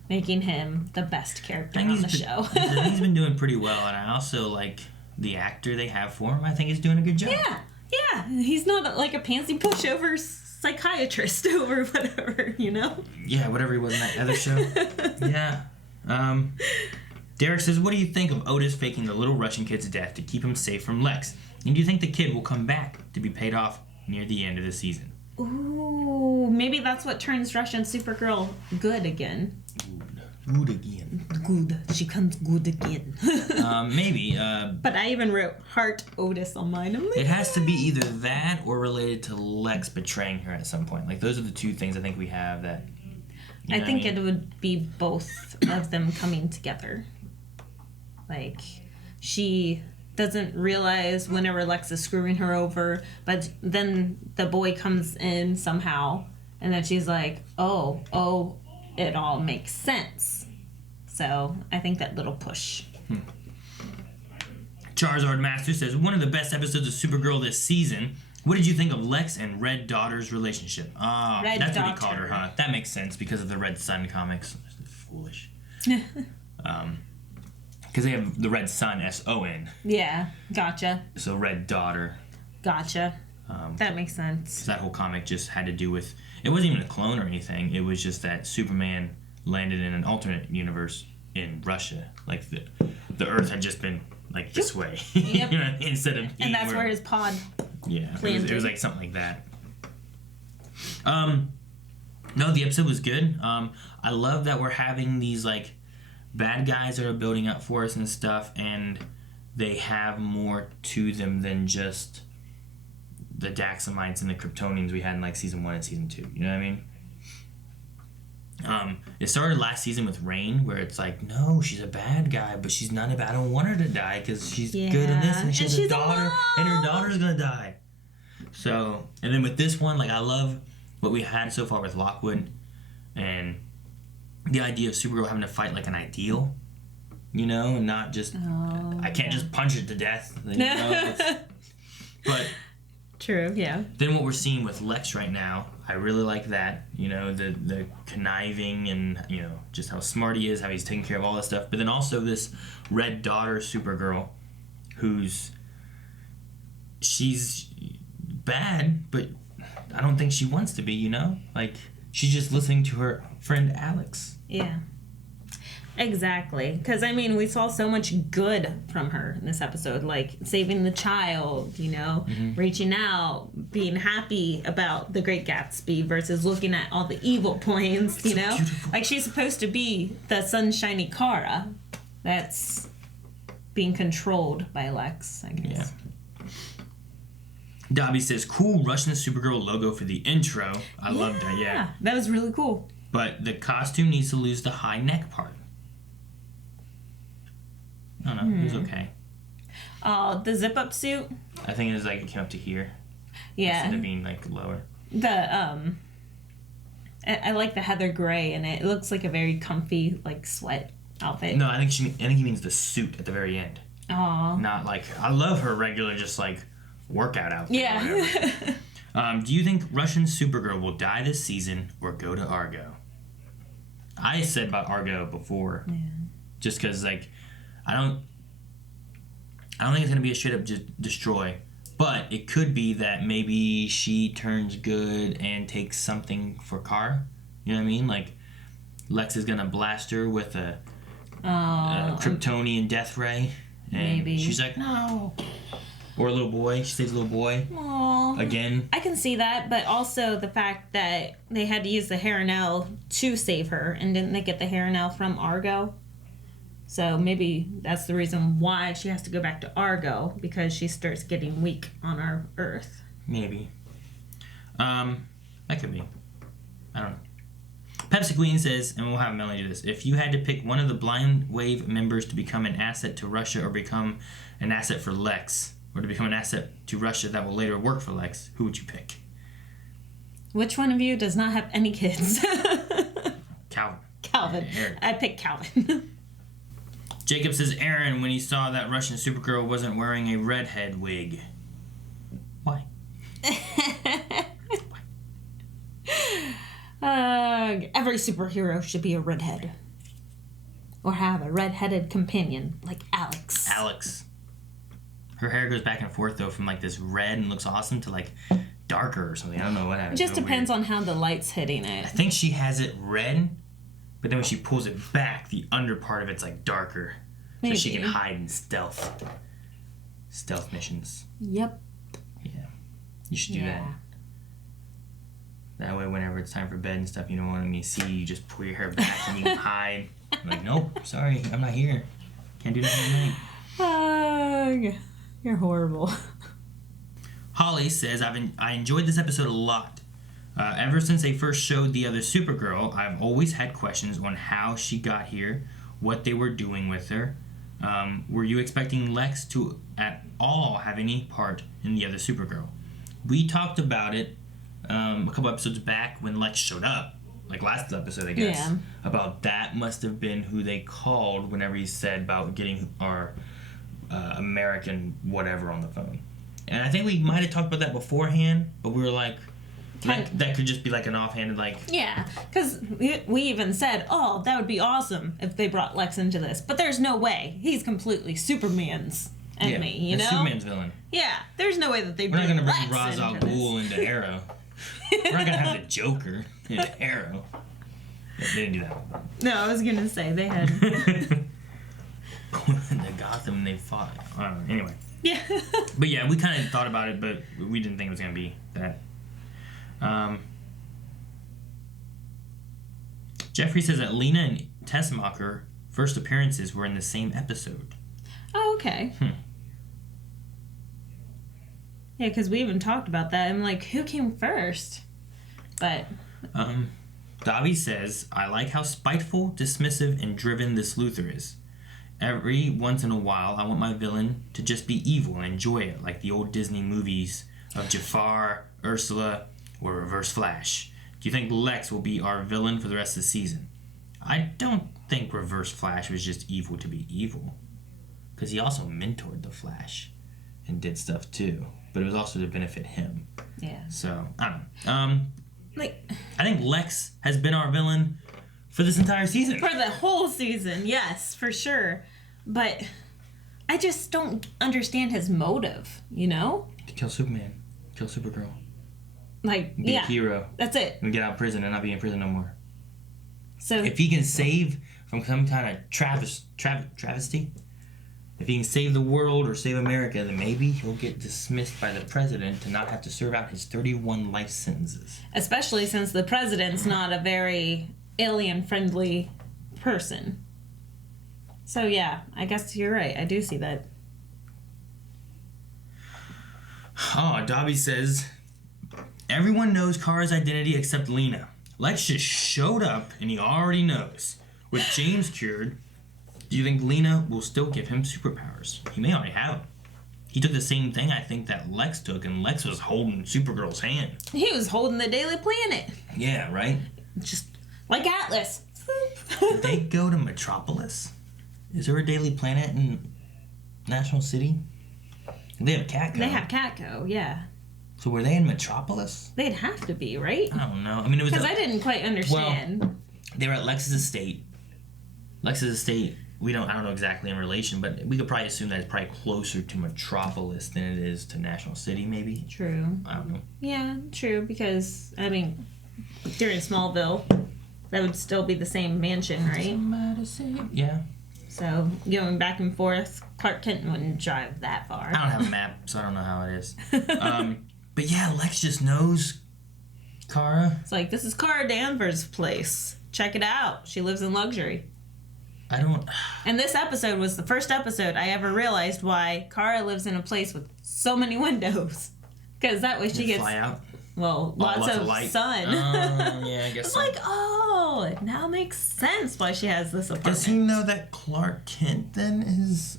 making him the best character on the show. He's been doing pretty well, and I also like the actor they have for him. I think he's doing a good job. Yeah. He's not like a pansy pushover psychiatrist or whatever, you know? Yeah, whatever he was in that other show. Yeah. Derek says, what do you think of Otis faking the little Russian kid's death to keep him safe from Lex? And do you think the kid will come back to be paid off near the end of the season? Ooh, maybe that's what turns Russian Supergirl good again. Good again. Good. She comes good again. Maybe. But I even wrote Heart Otis on mine. Like, it has to be either that or related to Lex betraying her at some point. Like, those are the two things I think we have that... I think it would be both of them coming together. Like, she doesn't realize whenever Lex is screwing her over, but then the boy comes in somehow, and then she's like, oh, it all makes sense. So I think that little push. Charizard Master says, one of the best episodes of Supergirl this season. What did you think of Lex and Red Daughter's relationship? Red that's Daughter. what he called her, huh? That makes sense because of the Red Sun comics. Foolish. Because they have the red sun, S-O-N. Yeah, gotcha. So red daughter. Gotcha. That makes sense. So that whole comic just had to do with... It wasn't even a clone or anything. It was just that Superman landed in an alternate universe in Russia. Like, the Earth had just been, like, this way. Yep. You know, instead of... And that's where his pod Yeah, planted. it was like something like that. No, the episode was good. I love that we're having these, like, bad guys that are building up for us and stuff, and they have more to them than just the Daxamites and the Kryptonians we had in, like, Season 1 and Season 2. You know what I mean? It started last season with Rain, where it's like, no, she's a bad guy, but she's not a bad. I don't want her to die because she's good at this, and she has a daughter, and her daughter's gonna die. So, and then with this one, like, I love what we had so far with Lockwood, and the idea of Supergirl having to fight like an ideal, you know, and not just I can't just punch it to death, you know. But true, yeah. Then what we're seeing with Lex right now, I really like that. You know, the conniving and, you know, just how smart he is, how he's taking care of all this stuff. But then also this red daughter Supergirl, she's bad, but I don't think she wants to be, you know? Like, she's just listening to her friend Alex. Yeah. Exactly. Because, I mean, we saw so much good from her in this episode. Like, saving the child, you know, reaching out, being happy about the Great Gatsby versus looking at all the evil points, you know? Beautiful. Like, she's supposed to be the sunshiny Kara that's being controlled by Lex, I guess. Yeah. Dobby says, cool Russian Supergirl logo for the intro. I loved that, yeah. That was really cool. But the costume needs to lose the high neck part. I don't know, it was okay. Oh, the zip-up suit? I think it was like it came up to here. Yeah. Instead of being like lower. I like the heather gray in it. It looks like a very comfy, like, sweat outfit. No, I think he means the suit at the very end. Oh. Not like, I love her regular just like workout outfit. Yeah. Do you think Russian Supergirl will die this season or go to Argo? I said about Argo before. Yeah. Just because, like, I don't think it's going to be a straight up destroy. But it could be that maybe she turns good and takes something for Kara. You know what I mean? Like, Lex is going to blast her with a Kryptonian death ray. And maybe. She's like, no. Or a little boy. She saves a little boy. Aww. Again. I can see that, but also the fact that they had to use the Harrenelle to save her, and didn't they get the Harrenelle from Argo? So maybe that's the reason why she has to go back to Argo, because she starts getting weak on our Earth. Maybe. That could be. I don't know. Pepsi Queen says, and we'll have Melanie do this, if you had to pick one of the Blind Wave members to become an asset to Russia or become an asset for Lex, or to become an asset to Russia that will later work for Lex, who would you pick? Which one of you does not have any kids? Calvin. Calvin. I picked Calvin. Jacob says, Aaron, when he saw that Russian Supergirl wasn't wearing a redhead wig. Why? Every superhero should be a redhead. Or have a red-headed companion, like Alex. Alex. Her hair goes back and forth, though, from, like, this red and looks awesome to, like, darker or something. I don't know what happened. It just depends on how the light's hitting it. I think she has it red, but then when she pulls it back, the under part of it's, like, darker. Maybe. So she can hide in stealth. Stealth missions. Yep. Yeah. You should do that. That way, whenever it's time for bed and stuff, you don't want me to see you, just pull your hair back and you can hide. I'm like, nope, sorry, I'm not here. Can't do that tonight. You're horrible. Holly says, I enjoyed this episode a lot. Ever since they first showed the other Supergirl, I've always had questions on how she got here, what they were doing with her. Were you expecting Lex to at all have any part in the other Supergirl? We talked about it a couple episodes back when Lex showed up, like last episode, I guess. Yeah. About that must have been who they called whenever he said about getting our American whatever on the phone. And I think we might have talked about that beforehand, but we were like, That could just be like an offhanded, like... Yeah, because we even said, oh, that would be awesome if they brought Lex into this. But there's no way. He's completely Superman's enemy, you know? Superman's villain. Yeah, there's no way that they We're not going to bring Lex Ra's al into Ghul into Arrow. We're not going to have the Joker into Arrow. Yeah, they didn't do that. No, I was going to say, they had... The Gotham, they fought. I don't know. Anyway. Yeah. But yeah, we kind of thought about it, but we didn't think it was going to be that. Jeffrey says that Lena and Tessmacher first appearances were in the same episode. Oh, okay. Yeah, because we even talked about that. I'm like, who came first? But... Davi says, I like how spiteful, dismissive, and driven this Luthor is. Every once in a while, I want my villain to just be evil and enjoy it, like the old Disney movies of Jafar, Ursula, or Reverse Flash. Do you think Lex will be our villain for the rest of the season? I don't think Reverse Flash was just evil to be evil. Because he also mentored the Flash and did stuff too. But it was also to benefit him. Yeah. So, I don't know. I think Lex has been our villain for this entire season. For the whole season, yes, for sure. But I just don't understand his motive, you know? Kill Superman. Kill Supergirl. Like, be a hero. That's it. And get out of prison and not be in prison no more. So if he can save from some kind of travesty, if he can save the world or save America, then maybe he'll get dismissed by the president to not have to serve out his 31 life sentences. Especially since the president's not a very alien-friendly person. So yeah, I guess you're right. I do see that. Oh, Dobby says, everyone knows Kara's identity except Lena. Lex just showed up and he already knows. With James cured, do you think Lena will still give him superpowers? He may already have them. He took the same thing I think that Lex took, and Lex was holding Supergirl's hand. He was holding the Daily Planet. Yeah, right? Just like Atlas. Did they go to Metropolis? Is there a Daily Planet in National City? They have Catco. They have Catco, yeah. So were they in Metropolis? They'd have to be, right? I don't know. I mean, it was because I didn't quite understand. Well, they were at Lex's estate. Lex's estate. I don't know exactly in relation, but we could probably assume that it's probably closer to Metropolis than it is to National City, maybe. True. I don't know. Yeah, true, because, I mean, during Smallville, that would still be the same mansion, right? Somebody say, yeah. So, going back and forth, Clark Kent wouldn't drive that far. I don't have a map, so I don't know how it is. But yeah, Lex just knows Kara. It's like, this is Kara Danvers' place. Check it out. She lives in luxury. I don't... And this episode was the first episode I ever realized why Kara lives in a place with so many windows. Because that way she gets... Fly out? Well, lots of light. Sun. Yeah, I guess it's so. like, oh, it now makes sense why she has this apartment. Does he know that Clark Kent then is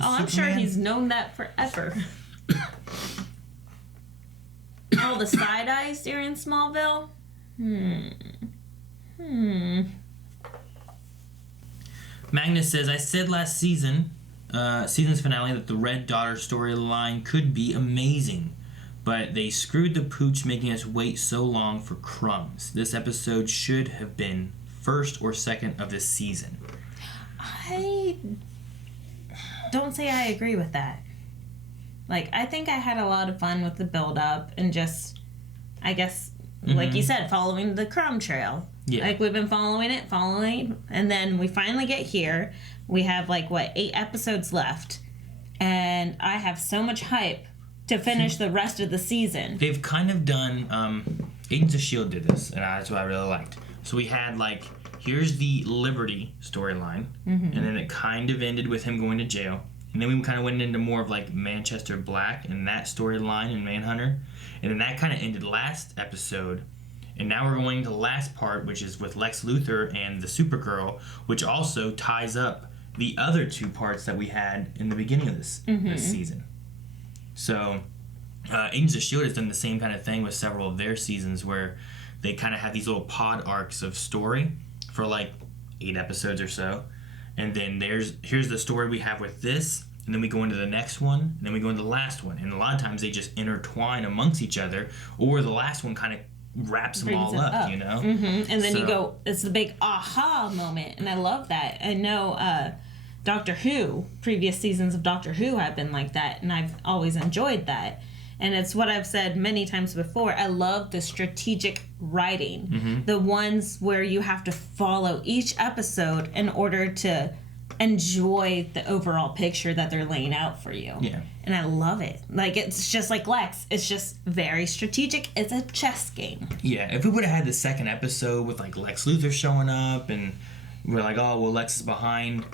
I'm sure he's known that forever. All the side eyes during Smallville? Magnus says, I said last season's finale that the Red Daughter storyline could be amazing, but they screwed the pooch making us wait so long for crumbs. This episode should have been first or second of this season. I don't say I agree with that. Like, I think I had a lot of fun with the build-up and just, I guess, like you said, following the crumb trail. Yeah. Like, we've been following, and then we finally get here. We have, 8 episodes left. And I have so much hype to finish the rest of the season. They've kind of done, Agents of S.H.I.E.L.D. did this, and that's what I really liked. So we had, here's the Liberty storyline, and then it kind of ended with him going to jail. And then we kind of went into more of, Manchester Black and that storyline in Manhunter. And then that kind of ended last episode. And now we're going to the last part, which is with Lex Luthor and the Supergirl, which also ties up the other 2 parts that we had in the beginning of this season. So, Agents of S.H.I.E.L.D. has done the same kind of thing with several of their seasons where they kind of have these little pod arcs of story for 8 episodes or so. And then here's the story we have with this, and then we go into the next one, and then we go into the last one. And a lot of times they just intertwine amongst each other, or the last one kind of wraps them all up, you know? Mm-hmm. And then you go, it's the big aha moment, and I love that. I know Doctor Who, previous seasons of Doctor Who have been like that, and I've always enjoyed that. And it's what I've said many times before. I love the strategic writing, the ones where you have to follow each episode in order to enjoy the overall picture that they're laying out for you. Yeah. And I love it. Like, it's just like Lex. It's just very strategic. It's a chess game. Yeah, if we would have had the second episode with, like, Lex Luthor showing up, and we're like, oh, well, Lex is behind,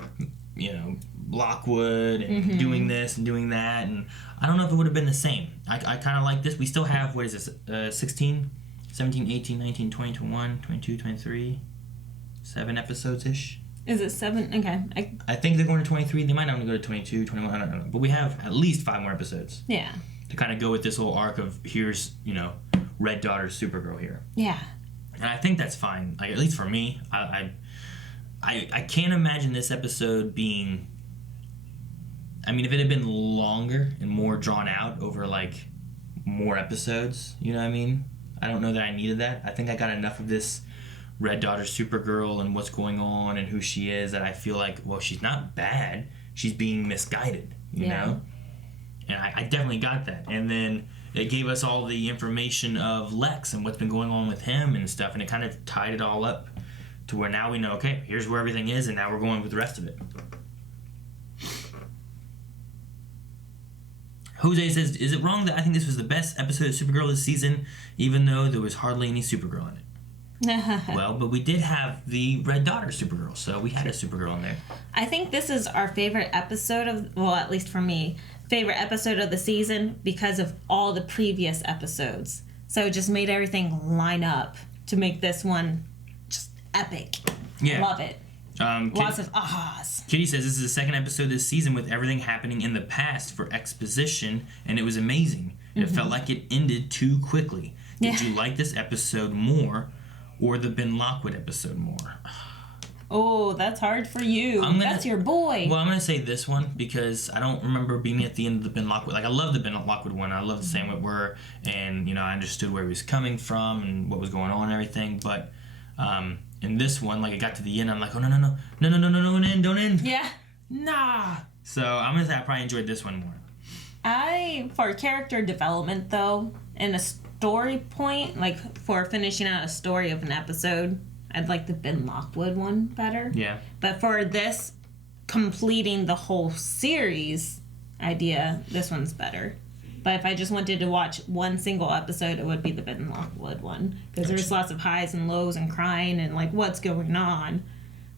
you know, Lockwood, and doing this and doing that, and I don't know if it would have been the same. I kind of like this. We still have, what is this, 16, 17, 18, 19, 20, 21, 22, 23, 7 episodes-ish. Is it 7? Okay. I think they're going to 23. They might not want to go to 22, 21. I don't know. But we have at least 5 more episodes. Yeah. To kind of go with this little arc of here's, you know, Red Daughter's Supergirl here. Yeah. And I think that's fine. Like, at least for me, I can't imagine this episode being. I mean, if it had been longer and more drawn out over, like, more episodes, you know what I mean? I don't know that I needed that. I think I got enough of this Red Daughter Supergirl and what's going on and who she is that I feel like, well, she's not bad. She's being misguided, you know? And I definitely got that. And then it gave us all the information of Lex and what's been going on with him and stuff, and it kind of tied it all up to where now we know, okay, here's where everything is, and now we're going with the rest of it. Jose says, is it wrong that I think this was the best episode of Supergirl this season, even though there was hardly any Supergirl in it? Well, but we did have the Red Daughter Supergirl, so we had a Supergirl in there. I think this is our favorite episode of, well, at least for me, favorite episode of the season because of all the previous episodes. So it just made everything line up to make this one just epic. Yeah. Love it. Lots of ahas. Kitty says this is the second episode this season with everything happening in the past for exposition, and it was amazing. It felt like it ended too quickly. Did you like this episode more or the Ben Lockwood episode more? Oh, that's hard for you. That's your boy. Well, I'm going to say this one because I don't remember being at the end of the Ben Lockwood. Like, I love the Ben Lockwood one. I love the Sam Witwer, and, you know, I understood where he was coming from and what was going on and everything. But in this one, like, it got to the end, I'm like, oh, no, don't end. Yeah. Nah. So I'm going to say I probably enjoyed this one more. For character development, though, and a story point, like for finishing out a story of an episode, I'd like the Ben Lockwood one better. Yeah. But for this completing the whole series idea, this one's better. But if I just wanted to watch one single episode, it would be the Ben Lockwood one. Because there's lots of highs and lows and crying and like what's going on.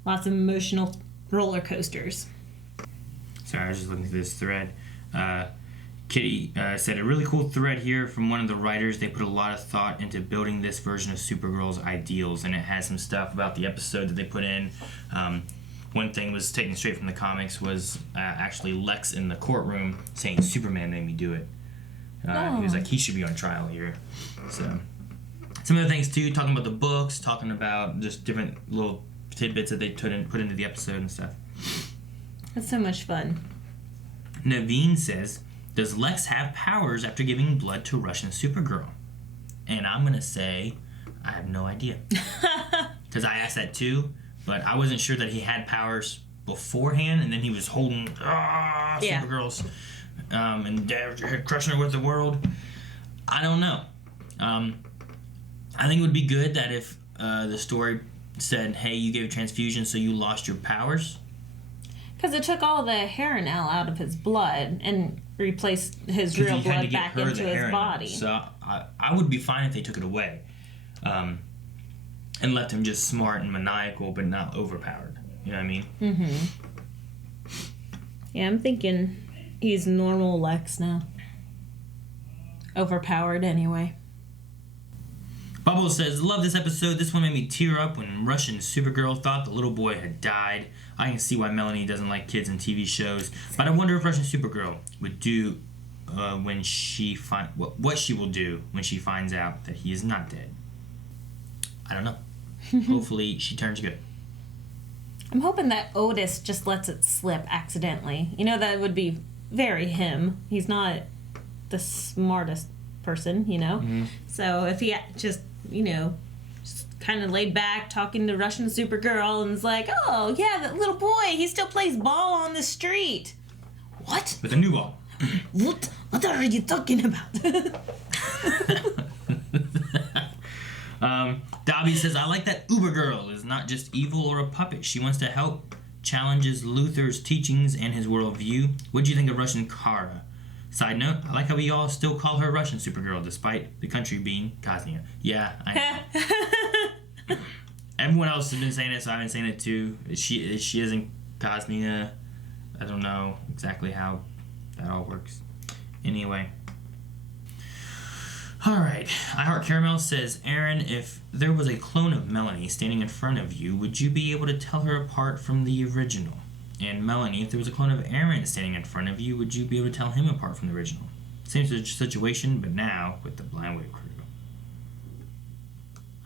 Lots of emotional roller coasters. Sorry, I was just looking through this thread. Kitty said, a really cool thread here from one of the writers. They put a lot of thought into building this version of Supergirl's ideals, and it has some stuff about the episode that they put in. One thing was taken straight from the comics was actually Lex in the courtroom saying, Superman made me do it. He was like, he should be on trial here. So, some other things too, talking about the books, talking about just different little tidbits that they put into the episode and stuff. That's so much fun. Naveen says, does Lex have powers after giving blood to Russian Supergirl? And I'm going to say, I have no idea. Because I asked that too, but I wasn't sure that he had powers beforehand, and then he was holding Supergirl's and crushing her with the world. I don't know. I think it would be good that if the story said, hey, you gave a transfusion, so you lost your powers. Because it took all the Heronel out of his blood and replaced his real blood back into his body. So I would be fine if they took it away. And left him just smart and maniacal, but not overpowered. You know what I mean? Mm-hmm. Yeah, I'm thinking he's normal Lex now. Overpowered anyway. Bubbles says, love this episode. This one made me tear up when Russian Supergirl thought the little boy had died. I can see why Melanie doesn't like kids in TV shows, but I wonder if Russian Supergirl would do when she what she will do when she finds out that he is not dead. I don't know. Hopefully she turns good. I'm hoping that Otis just lets it slip accidentally. You know, that would be very him. He's not the smartest person, you know? Mm-hmm. So if he just, you know, just kind of laid back talking to Russian Supergirl and is like, oh, yeah, that little boy, he still plays ball on the street. What? With a new ball. What are you talking about? Dobby says, I like that Supergirl is not just evil or a puppet. She wants to help, challenges Luthor's teachings and his worldview. What do you think of Russian Kara? Side note, I like how we all still call her Russian Supergirl despite the country being Kaznia. Yeah, I know. Everyone else has been saying it, so I've been saying it too. She isn't Kaznia. I don't know exactly how that all works. Anyway. Alright, I Heart Caramel says, Aaron, if there was a clone of Melanie standing in front of you, would you be able to tell her apart from the original? And Melanie, if there was a clone of Aaron standing in front of you, would you be able to tell him apart from the original? Same situation, but now with the Blind Wave crew.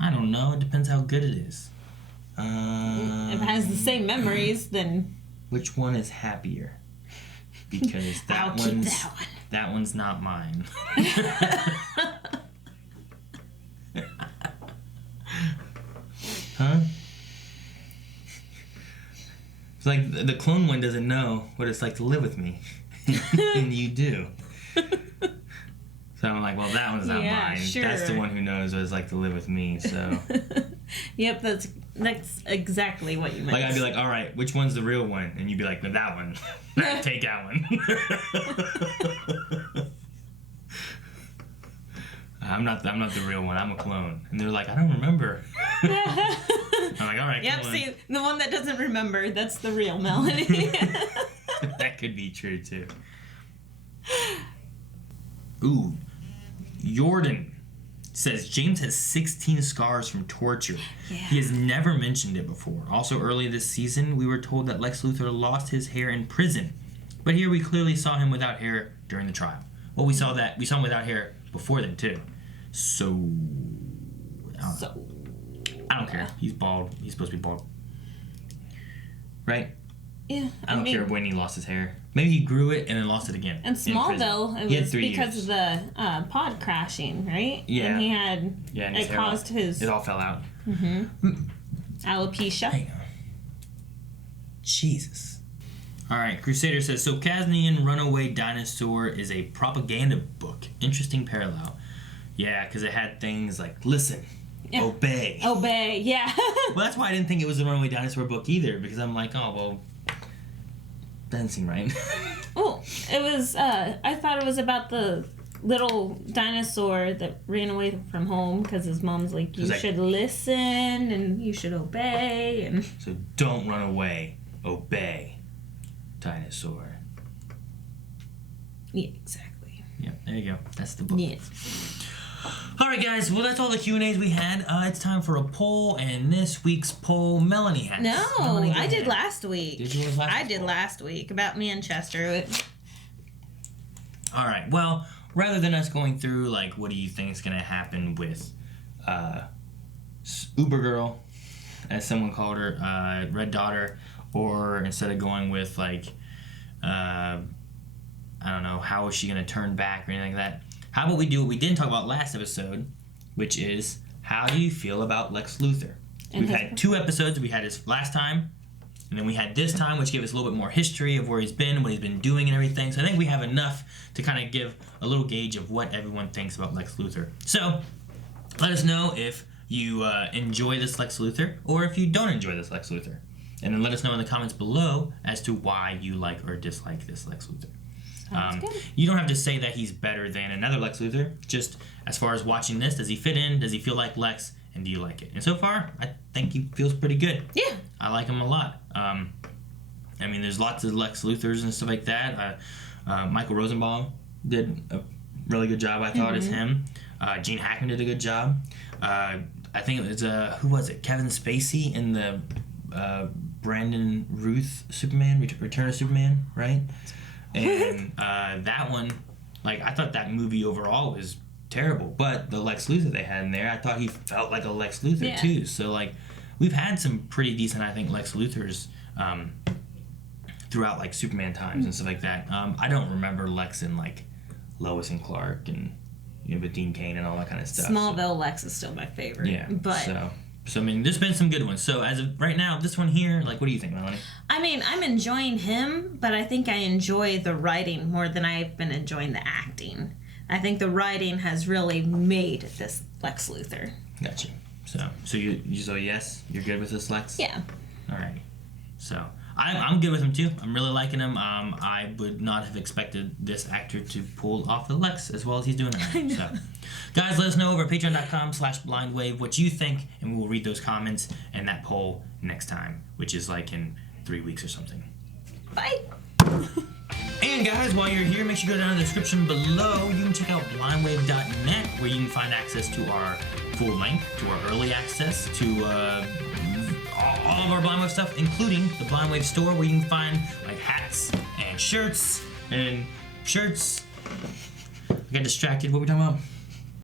I don't know, it depends how good it is. If it has the same memories, then... Which one is happier? Because that one's not mine. Huh? It's like the clone one doesn't know what it's like to live with me. And you do. So I'm like, well, that one's not mine. Sure. That's the one who knows what it's like to live with me, so. Yep, that's exactly what you meant. Like, I'd be like, all right, which one's the real one? And you'd be like, that one. Take that one. I'm not the real one. I'm a clone. And they're like, I don't remember. I'm like, all right, yep, clone. see, the one that doesn't remember, that's the real Melanie. That could be true, too. Ooh. Jordan says James has 16 scars from torture. Yeah. He has never mentioned it before. Also, early this season, we were told that Lex Luthor lost his hair in prison. But here we clearly saw him without hair during the trial. Well, we saw him without hair before then, too. So, I don't care. He's bald. He's supposed to be bald. Right? Yeah. I don't care when he lost his hair. Maybe he grew it and then lost it again. And Smallville, it was because of the pod crashing, right? Yeah. And he had, and it caused his... It all fell out. Alopecia. Hang on. Jesus. Alright, Crusader says, so Kaznian Runaway Dinosaur is a propaganda book. Interesting parallel. Yeah, because it had things like, listen, obey. Obey, yeah. Well, that's why I didn't think it was a Runaway Dinosaur book either, because I'm like, oh, well, doesn't seem right. Oh, it was, I thought it was about the little dinosaur that ran away from home because his mom's like, you should listen and you should obey. And so don't run away, obey, dinosaur. Yeah, exactly. Yeah, there you go. That's the book. Yeah. All right, guys. Well, that's all the Q&As we had. It's time for a poll, and this week's poll, Melanie has. No, Melanie I did last week. Did you last week? I did last week about me and Chester. All right. Well, rather than us going through, like, what do you think is going to happen with Supergirl, as someone called her, Red Daughter, or instead of going with, like, I don't know, how is she going to turn back or anything like that, how about we do what we didn't talk about last episode, which is, how do you feel about Lex Luthor? We've had 2 episodes. We had his last time, and then we had this time, which gave us a little bit more history of where he's been, what he's been doing, and everything. So I think we have enough to kind of give a little gauge of what everyone thinks about Lex Luthor. So let us know if you enjoy this Lex Luthor, or if you don't enjoy this Lex Luthor. And then let us know in the comments below as to why you like or dislike this Lex Luthor. You don't have to say that he's better than another Lex Luthor. Just as far as watching this, does he fit in? Does he feel like Lex? And do you like it? And so far, I think he feels pretty good. Yeah. I like him a lot. I mean, there's lots of Lex Luthors and stuff like that. Michael Rosenbaum did a really good job, I thought, as him. Gene Hackman did a good job. I think it was, who was it? Kevin Spacey in the Brandon Ruth Superman, Return of Superman, right? And that one, like, I thought that movie overall was terrible. But the Lex Luthor they had in there, I thought he felt like a Lex Luthor, too. So, like, we've had some pretty decent, I think, Lex Luthors throughout like Superman times and stuff like that. I don't remember Lex and like Lois and Clark and with Dean Cain and all that kind of stuff. Smallville Lex is still my favorite. Yeah, but so I mean, there's been some good ones. So as of right now, this one here, like, what do you think, Melanie? I mean, I'm enjoying him, but I think I enjoy the writing more than I've been enjoying the acting. I think the writing has really made this Lex Luthor. Gotcha. So yes, you're good with this Lex? Yeah. All right. So I'm good with him too. I'm really liking him. I would not have expected this actor to pull off the Lex as well as he's doing it. So, guys, let us know over at patreon.com/blindwave what you think, and we will read those comments and that poll next time, which is like in 3 weeks or something. Bye. And guys, while you're here, make sure you go down in the description below. You can check out blindwave.net, where you can find access to our full length, to our early access, to all of our Blindwave stuff, including the Blindwave store, where you can find like hats and shirts. I got distracted. What were we talking about?